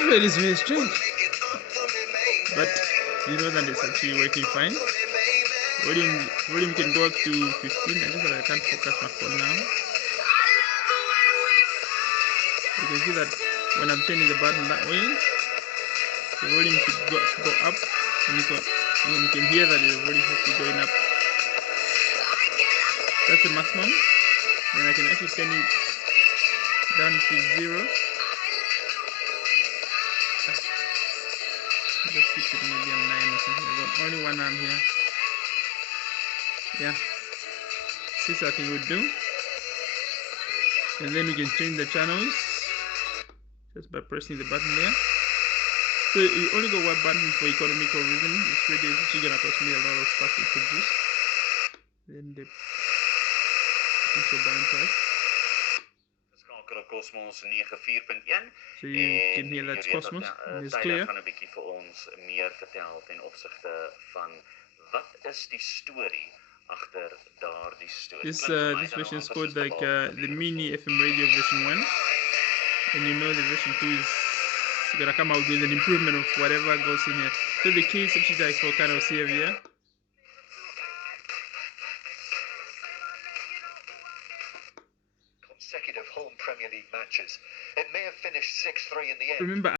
It is very strange, but you know that it's actually working fine. Volume can go up to 15. I guess that I can't focus my phone now. You can see that when I'm turning the button that way, the volume should go up, and you can hear that the volume is actually going up. That's the maximum. Then I can actually turn it down to 0. Just keep it maybe on 9 or something. I got only one arm here. Yeah, 6 I think would do. And then we can change the channels just by pressing the button there. So you only got one button for economical reason. It's really actually gonna cost me a lot of stuff to produce. Then the actual buying price. Cosmos 94.1. So you can hear that's Cosmos and it's clear. Gaan 'n bietjie vir ons meer vertel ten opsigte van wat is die storie agter daardie storie. This version is called like the mini FM radio version 1, and you know the version 2 is gonna come out with an improvement of whatever goes in here. So the key is actually like for kind of CFR. Consecutive home Premier League matches. It may have finished 6-3 in the end. Remember